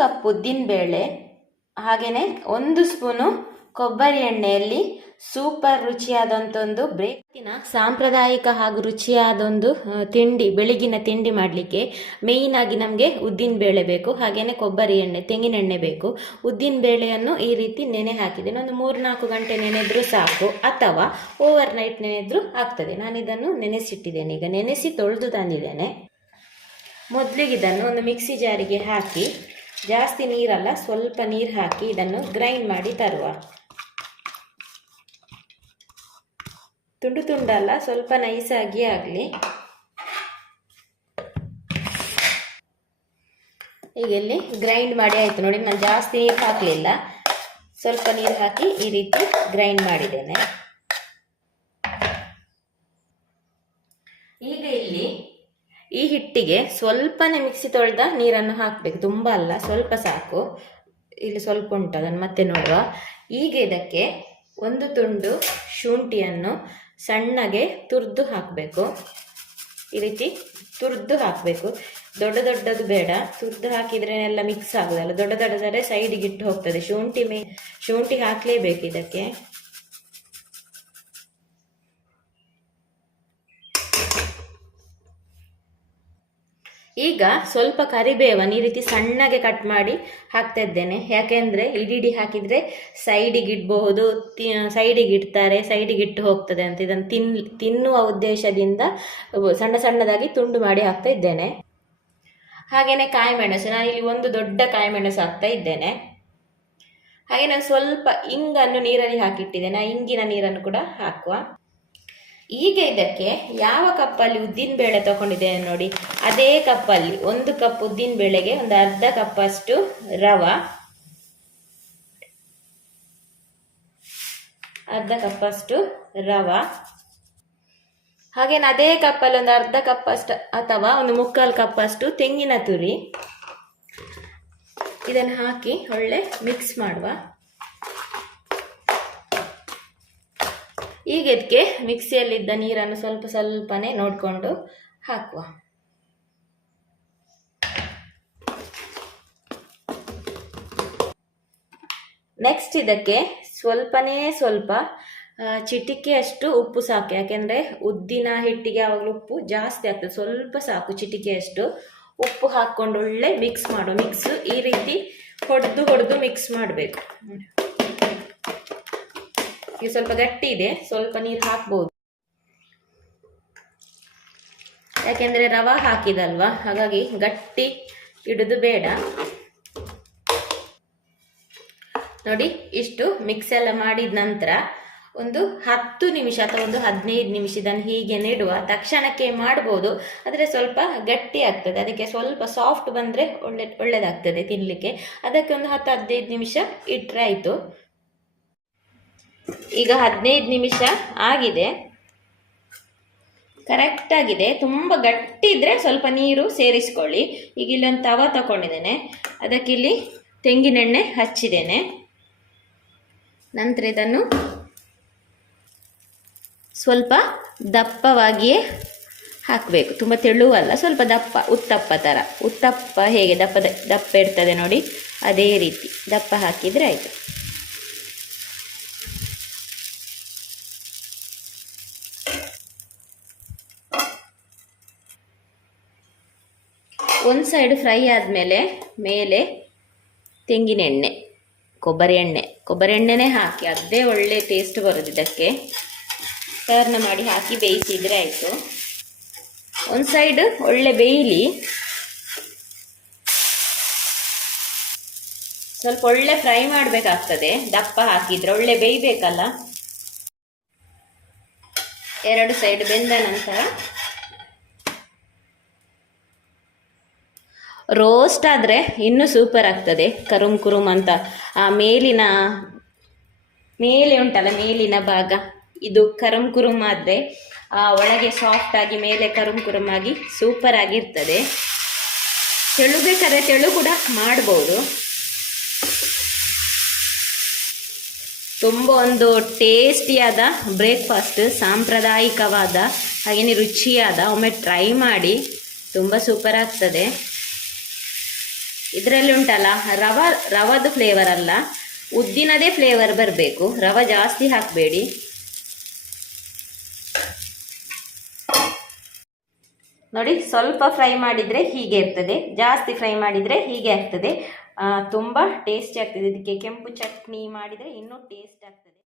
Cup ಉದ್ದಿನಬೇಳೆ ಹಾಗೆಯೇ ಒಂದು ಸ್ಪೂನು ಕೊಬ್ಬರಿ ಎಣ್ಣೆಯಲ್ಲಿ ಸೂಪರ್ ರುಚಿಯಾದಂಥ ಒಂದು ಬ್ರೇಕಿನ ಸಾಂಪ್ರದಾಯಿಕ ಹಾಗೂ ರುಚಿಯಾದೊಂದು ತಿಂಡಿ, ಬೆಳಗಿನ ತಿಂಡಿ ಮಾಡಲಿಕ್ಕೆ ಮೇಯ್ನ್ ಆಗಿ ನಮಗೆ ಉದ್ದಿನ ಬೇಳೆ ಬೇಕು ಹಾಗೆಯೇ ಕೊಬ್ಬರಿ ಎಣ್ಣೆ, ತೆಂಗಿನ ಎಣ್ಣೆ ಬೇಕು. ಉದ್ದಿನ ಬೇಳೆಯನ್ನು ಈ ರೀತಿ ನೆನೆ ಹಾಕಿದ್ದೇನೆ ಒಂದು ಮೂರು ನಾಲ್ಕು ಗಂಟೆ ನೆನೆದ್ರೂ ಸಾಕು, ಅಥವಾ ಓವರ್ ನೈಟ್ ನೆನೆದ್ರೂ ಆಗ್ತದೆ. ನಾನು ಇದನ್ನು ನೆನೆಸಿಟ್ಟಿದ್ದೇನೆ. ಈಗ ನೆನೆಸಿ ತೊಳೆದು ತಂದಿದ್ದೇನೆ. ಮೊದಲಿಗೆ ಇದನ್ನು ಒಂದು ಮಿಕ್ಸಿ ಜಾರಿಗೆ ಹಾಕಿ ಜಾಸ್ತಿ ನೀರಲ್ಲ, ಸ್ವಲ್ಪ ನೀರು ಹಾಕಿ ಇದನ್ನು ಗ್ರೈಂಡ್ ಮಾಡಿ ತರುವ. ತುಂಡು ತುಂಡಲ್ಲ, ಸ್ವಲ್ಪ ನೈಸಾಗಿ ಆಗಲಿ. ಈಗ ಇಲ್ಲಿ ಗ್ರೈಂಡ್ ಮಾಡಿ ಆಯಿತು. ನೋಡಿ, ನಾನು ಜಾಸ್ತಿ ನೀರು ಹಾಕಲಿಲ್ಲ. ಸ್ವಲ್ಪ ನೀರು ಹಾಕಿ ಈ ರೀತಿ ಗ್ರೈಂಡ್ ಮಾಡಿದ್ದೇನೆ. ಈಗ ಇಲ್ಲಿ ಈ ಹಿಟ್ಟಿಗೆ ಸ್ವಲ್ಪನೇ ಮಿಕ್ಸಿ ತೊಳೆದ ನೀರನ್ನು ಹಾಕಬೇಕು. ತುಂಬ ಅಲ್ಲ, ಸ್ವಲ್ಪ ಸಾಕು. ಇಲ್ಲಿ ಸ್ವಲ್ಪ ಉಂಟು, ಅದನ್ನು ಮತ್ತೆ ನೋಡುವ. ಈಗ ಇದಕ್ಕೆ ಒಂದು ತುಂಡು ಶುಂಠಿಯನ್ನು ಸಣ್ಣಗೆ ತುರಿದು ಹಾಕಬೇಕು. ಈ ರೀತಿ ತುರಿದು ಹಾಕಬೇಕು. ದೊಡ್ಡ ದೊಡ್ಡದು ಬೇಡ. ತುರಿದು ಹಾಕಿದ್ರೆ ಎಲ್ಲ ಮಿಕ್ಸ್ ಆಗೋದಲ್ಲ. ದೊಡ್ಡ ದೊಡ್ಡದರೆ ಸೈಡಿಗೆ ಇಟ್ಟು ಹೋಗ್ತದೆ. ಶುಂಠಿ ಮೇ, ಶುಂಠಿ ಹಾಕಲೇಬೇಕು ಇದಕ್ಕೆ. ಈಗ ಸ್ವಲ್ಪ ಕರಿಬೇವು ಈ ರೀತಿ ಸಣ್ಣಗೆ ಕಟ್ ಮಾಡಿ ಹಾಕ್ತಾ ಇದ್ದೇನೆ ಯಾಕೆಂದರೆ ಇಡಿಡಿ ಹಾಕಿದರೆ ಸೈಡಿಗೆ ಇಡಬಹುದು ಸೈಡಿಗೆ ಇಡ್ತಾರೆ ಸೈಡಿಗೆ ಇಟ್ಟು ಹೋಗ್ತದೆ ಅಂತ ಇದನ್ನು ತಿನ್, ತಿನ್ನುವ ಉದ್ದೇಶದಿಂದ ಸಣ್ಣ ಸಣ್ಣದಾಗಿ ತುಂಡು ಮಾಡಿ ಹಾಕ್ತಾ ಇದ್ದೇನೆ. ಹಾಗೆಯೇ ಕಾಯಿ ಮೆಣಸು ನಾನು ಇಲ್ಲಿ ಒಂದು ದೊಡ್ಡ ಕಾಯಿ ಮೆಣಸು ಹಾಕ್ತಾ ಇದ್ದೇನೆ. ಹಾಗೆ ನಾನು ಸ್ವಲ್ಪ ಇಂಗನ್ನು ನೀರಲ್ಲಿ ಹಾಕಿಟ್ಟಿದ್ದೇನೆ. ಆ ಇಂಗಿನ ನೀರನ್ನು ಕೂಡ ಹಾಕುವ. ಈಗ ಇದಕ್ಕೆ ಯಾವ ಕಪ್ಪಲ್ಲಿ ಉದ್ದಿನ ಬೇಳೆ ತಗೊಂಡಿದ್ದೇನೆ ನೋಡಿ. ಅದೇ ಕಪ್ಪಲ್ಲಿ ಒಂದು ಕಪ್ ಉದ್ದಿನ ಬೇಳೆಗೆ ಒಂದು ಅರ್ಧ ಕಪ್ಪಷ್ಟು ರವ, ಅರ್ಧ ಕಪ್ಪಷ್ಟು ರವ, ಹಾಗೇನು ಅದೇ ಕಪ್ಪಲ್ಲಿ ಒಂದು ಅರ್ಧ ಕಪ್ಪಷ್ಟು ಅಥವಾ ಒಂದು ಮುಕ್ಕಾಲು ಕಪ್ಪಷ್ಟು ತೆಂಗಿನ ತುರಿ. ಇದನ್ನು ಹಾಕಿ ಒಳ್ಳೆ ಮಿಕ್ಸ್ ಮಾಡುವ. ಈಗ ಇದಕ್ಕೆ ಮಿಕ್ಸಿಯಲ್ಲಿದ್ದ ನೀರನ್ನು ಸ್ವಲ್ಪ ಸ್ವಲ್ಪನೇ ನೋಡಿಕೊಂಡು ಹಾಕುವ. ನೆಕ್ಸ್ಟ್ ಇದಕ್ಕೆ ಸ್ವಲ್ಪನೇ ಸ್ವಲ್ಪ ಚಿಟಿಕೆ ಚಿಟಿಕೆಯಷ್ಟು ಉಪ್ಪು ಸಾಕು. ಯಾಕೆಂದರೆ ಉದ್ದಿನ ಹಿಟ್ಟಿಗೆ ಯಾವಾಗಲೂ ಉಪ್ಪು ಜಾಸ್ತಿ ಆಗ್ತದೆ. ಸ್ವಲ್ಪ ಸಾಕು ಚಿಟಿಕೆಯಷ್ಟು ಉಪ್ಪು ಹಾಕ್ಕೊಂಡು ಒಳ್ಳೆ ಮಿಕ್ಸ್ ಮಾಡು. ಮಿಕ್ಸ್ ಈ ರೀತಿ ಹೊಡೆದು ಹೊಡೆದು ಮಿಕ್ಸ್ ಮಾಡಬೇಕು. ಈಗ ಸ್ವಲ್ಪ ಗಟ್ಟಿ ಇದೆ, ಸ್ವಲ್ಪ ನೀರು ಹಾಕ್ಬೋದು. ಯಾಕೆಂದರೆ ರವ ಹಾಕಿದಲ್ವಾ, ಹಾಗಾಗಿ ಗಟ್ಟಿ ಇಡುದು ಬೇಡ. ನೋಡಿ, ಇಷ್ಟು ಮಿಕ್ಸ್ ಎಲ್ಲ ಮಾಡಿದ ನಂತರ ಒಂದು ಹತ್ತು ನಿಮಿಷ ಅಥವಾ ಒಂದು ಹದಿನೈದು ನಿಮಿಷ ಇದನ್ನು ಹೀಗೆ ನೆಡುವ ತಕ್ಷಣಕ್ಕೆ ಮಾಡ್ಬೋದು. ಆದರೆ ಸ್ವಲ್ಪ ಗಟ್ಟಿ ಆಗ್ತದೆ, ಅದಕ್ಕೆ ಸ್ವಲ್ಪ ಸಾಫ್ಟ್ ಬಂದರೆ ಒಳ್ಳೆ ಒಳ್ಳೆಯದಾಗ್ತದೆ ತಿನ್ನಲಿಕ್ಕೆ ಅದಕ್ಕೆ ಒಂದು ಹತ್ತು ಹದಿನೈದು ನಿಮಿಷ ಇಟ್ಟರೆ ಆಯಿತು. ಈಗ ಹದಿನೈದು ನಿಮಿಷ ಆಗಿದೆ. ಕರೆಕ್ಟ್ ಆಗಿದೆ. ತುಂಬ ಗಟ್ಟಿ ಇದ್ದರೆ ಸ್ವಲ್ಪ ನೀರು ಸೇರಿಸ್ಕೊಳ್ಳಿ. ಈಗ ಇಲ್ಲೊಂದು ತವ ತಗೊಂಡಿದ್ದೇನೆ ಅದಕ್ಕೆ ಇಲ್ಲಿ ತೆಂಗಿನೆಣ್ಣೆ ಹಚ್ಚಿದ್ದೇನೆ. ನಂತರ ಇದನ್ನು ಸ್ವಲ್ಪ ದಪ್ಪವಾಗಿಯೇ ಹಾಕಬೇಕು. ತುಂಬ ತೆಳುವಲ್ಲ, ಸ್ವಲ್ಪ ದಪ್ಪ, ಉತ್ತಪ್ಪ ಥರ ಉತ್ತಪ್ಪ ಹೇಗೆ ದಪ್ಪ ದಪ್ಪ ಇರ್ತದೆ ನೋಡಿ. ಅದೇ ರೀತಿ ದಪ್ಪ ಹಾಕಿದರೆ ಆಯಿತು. ಒಂದು ಸೈಡ್ ಫ್ರೈ ಆದಮೇಲೆ ಮೇಲೆ ತೆಂಗಿನ ಎಣ್ಣೆ, ಕೊಬ್ಬರಿ ಎಣ್ಣೆ. ಕೊಬ್ಬರಿ ಎಣ್ಣೆನೇ ಹಾಕಿ, ಅದೇ ಒಳ್ಳೆ ಟೇಸ್ಟ್ ಬರೋದು ಇದಕ್ಕೆ. ಟರ್ನ್ ಮಾಡಿ ಹಾಕಿ ಬೇಯಿಸಿದರೆ ಆಯಿತು. ಒಂದು ಸೈಡ್ ಒಳ್ಳೆ ಬೇಯಲಿ. ಸ್ವಲ್ಪ ಒಳ್ಳೆ ಫ್ರೈ ಮಾಡಬೇಕಾಗ್ತದೆ. ದಪ್ಪ ಹಾಕಿದರೆ ಒಳ್ಳೆ ಬೇಯಬೇಕಲ್ಲ. ಎರಡು ಸೈಡ್ ಬೆಂದ ನಂತರ ರೋಸ್ಟ್ ಆದರೆ ಇನ್ನೂ ಸೂಪರ್ ಆಗ್ತದೆ, ಕರುಮ್ ಕುರುಮ್ ಅಂತ. ಆ ಮೇಲಿನ, ಮೇಲೆ ಉಂಟಲ್ಲ, ಮೇಲಿನ ಭಾಗ. ಇದು ಕರುಮ್ ಕುರುಮ್ ಆದರೆ, ಆ ಒಳಗೆ ಸಾಫ್ಟ್ ಆಗಿ, ಮೇಲೆ ಕರುಮ್ ಕುರುಮ್ ಆಗಿ ಸೂಪರ್ ಆಗಿರ್ತದೆ. ತೆಳು ಬೇಕಾದ್ರೆ ತೆಳು ಕೂಡ ಮಾಡ್ಬೋದು. ತುಂಬ ಒಂದು ಟೇಸ್ಟಿಯಾದ ಬ್ರೇಕ್ಫಾಸ್ಟ್, ಸಾಂಪ್ರದಾಯಿಕವಾದ ಹಾಗೆಯೇ ರುಚಿಯಾದ, ಒಮ್ಮೆ ಟ್ರೈ ಮಾಡಿ, ತುಂಬ ಸೂಪರ್ ಆಗ್ತದೆ. ಇದರಲ್ಲಿ ಉಂಟಲ್ಲ, ರವ, ರವದು ಫ್ಲೇವರ್ ಅಲ್ಲ, ಉದ್ದಿನದೇ ಫ್ಲೇವರ್ ಬರಬೇಕು. ರವ ಜಾಸ್ತಿ ಹಾಕಬೇಡಿ. ನೋಡಿ, ಸ್ವಲ್ಪ ಫ್ರೈ ಮಾಡಿದರೆ ಹೀಗೆ ಇರ್ತದೆ. ಜಾಸ್ತಿ ಫ್ರೈ ಮಾಡಿದರೆ ಹೀಗೆ ಆಗ್ತದೆ. ತುಂಬ ಟೇಸ್ಟಿ ಆಗ್ತದೆ. ಇದಕ್ಕೆ ಕೆಂಪು ಚಟ್ನಿ ಮಾಡಿದರೆ ಇನ್ನೂ ಟೇಸ್ಟ್ ಆಗ್ತದೆ.